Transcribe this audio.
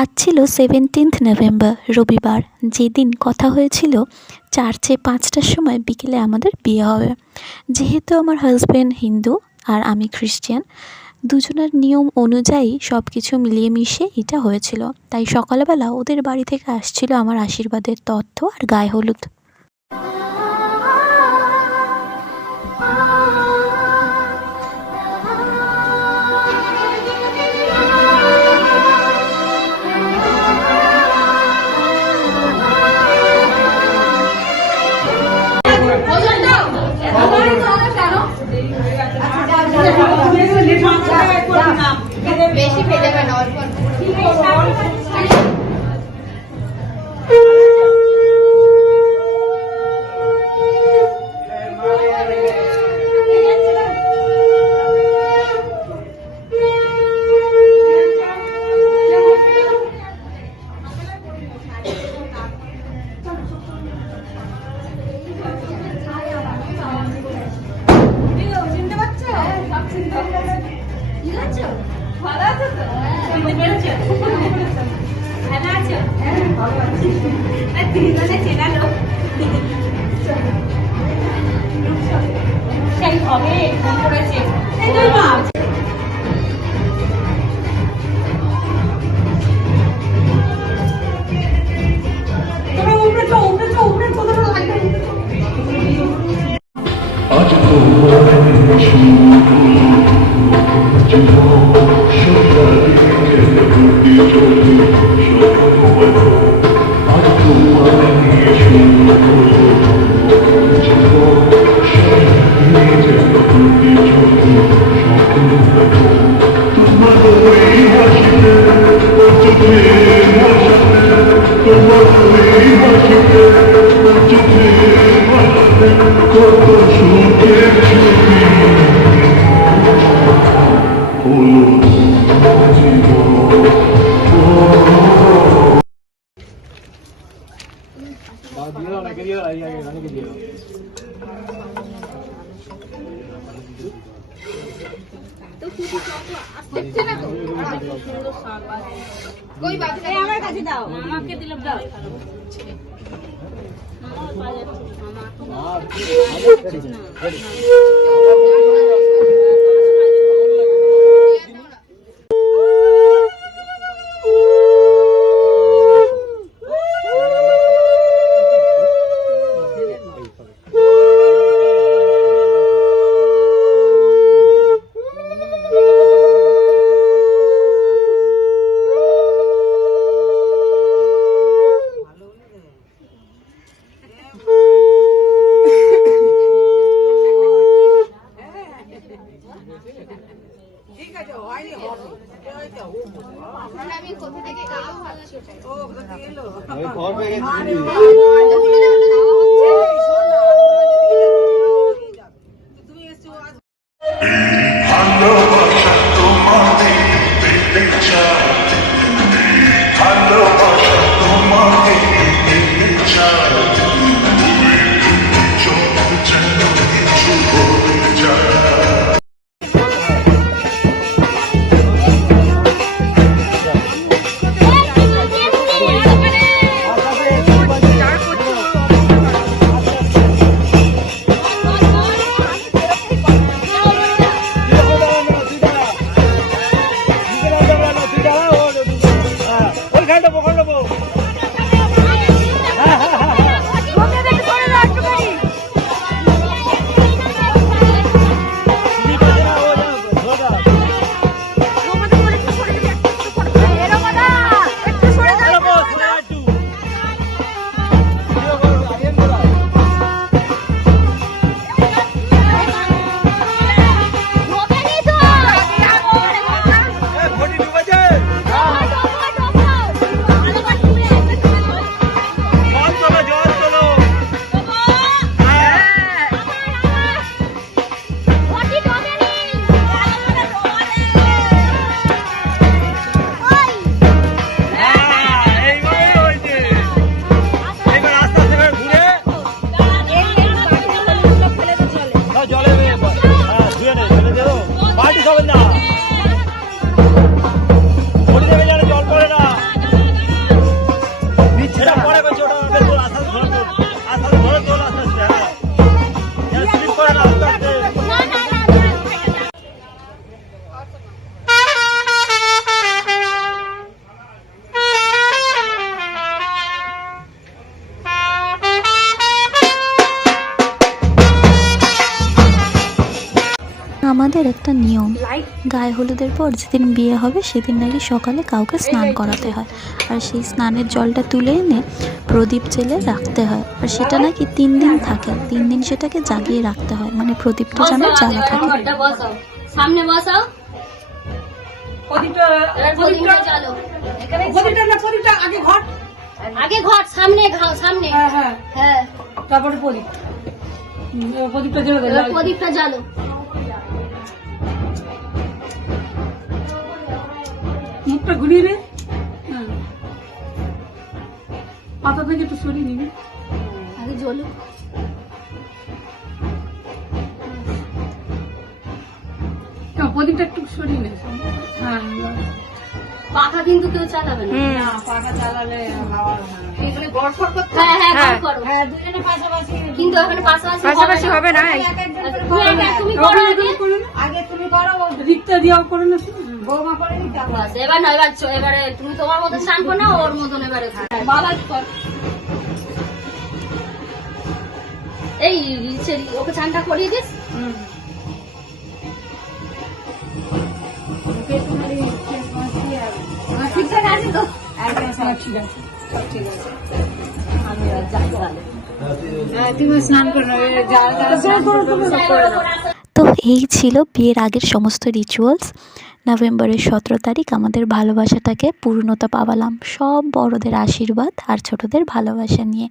আজ ছিল 17th November, রবিবার, যেদিন কথা হয়েছিল চার্চে 5টার সময় বিকেলে আমাদের বিয়ে হবে। যেহেতু আমার হাজব্যান্ড হিন্দু আর আমি খ্রিস্টান, দুজনের নিয়ম অনুযায়ী সব কিছু মিলিয়ে মিশিয়ে এটা হয়েছিল। তাই সকালবেলা ওদের বাড়ি থেকে আসছিল আমার আশীর্বাদের তথ্য আর গায়ে হলুদ। বেশি ভেজে যাবে না, অল্প ভালো আছে তো? ভালো আছো? তিনজনে চেনা লোক সেই হবে ফোন করেছে। আমার কাছে দাও, আমাকে দিলে দাও। আমি কোথা থেকে এলো ভাবছি ওটাই। ও কোথা থেকে এলো? আমি খবর পেয়ে গেছি। তুমি এসো আজ। ভালোবাসা তোমাকে পেতে চাই, ভালোবাসা তোমাকে পেতে চাই, চোখ যেন কিছু হয়ে যায়। একটা নিয়ম, গায়ে হলুদের পর যেদিন বিয়ে হবে সেদিন নাকি সকালে কাউকে স্নান করাতে হয়, আর সেই স্নানের জলটা তুলে এনে প্রদীপ জেলে রাখতে হয়, আর সেটা নাকি 3 দিন থাকে, 3 দিন সেটাকে জাগিয়ে রাখতে হয়, মানে প্রদীপটা যেন জ্বালা থাকে। সামনে বসাও, প্রদীপটা প্রদীপটা জ্বালো। প্রদীপটা আগে ঘট, আগে ঘর সামনে, সামনে, হ্যাঁ হ্যাঁ, হ্যাঁ, তারপরে প্রদীপ, প্রদীপটা জ্বলে এবার দেয়। প্রদীপটা জ্বালো। মুখটা ঘুরিয়ে নে, হ্যাঁ, পাতা থেকে একটু সরিয়ে নিবি। আগে জ্বলো। প্রদীপটা একটু সরিয়ে নে, হ্যাঁ, পাখা কিন্তু কেউ চালাবে না। না পাটা চালালে এখানে গড়ফড় করতে হ্যাঁ হ্যাঁ, ঘর করো। হ্যাঁ, দুজনে পাশাপাশি, কিন্তু ওখানে পাশাপাশি হবে না। তুমি করো আগে। আগে তুমি করো, রিক্তা দিয়াও করে না, বৌমা করে রিক্তা। বাস, এবার না, এবারে তুমি তোমার মতো স্নান করো না, ওর মতন এবারে বালা কর, এই ওকে চানটা করিয়ে দিস। ঠিকঠাক আছে তো? ঠিক আছে, সব ঠিক আছে। তুমি স্নান করো, তো এই ছিল বিয়ের আগের সমস্ত রিচুয়ালস। নভেম্বরের 17 তারিখ আমাদের ভালোবাসাটাকে পূর্ণতা পাওয়ালাম, সব বড়দের আশীর্বাদ আর ছোটদের ভালোবাসা নিয়ে।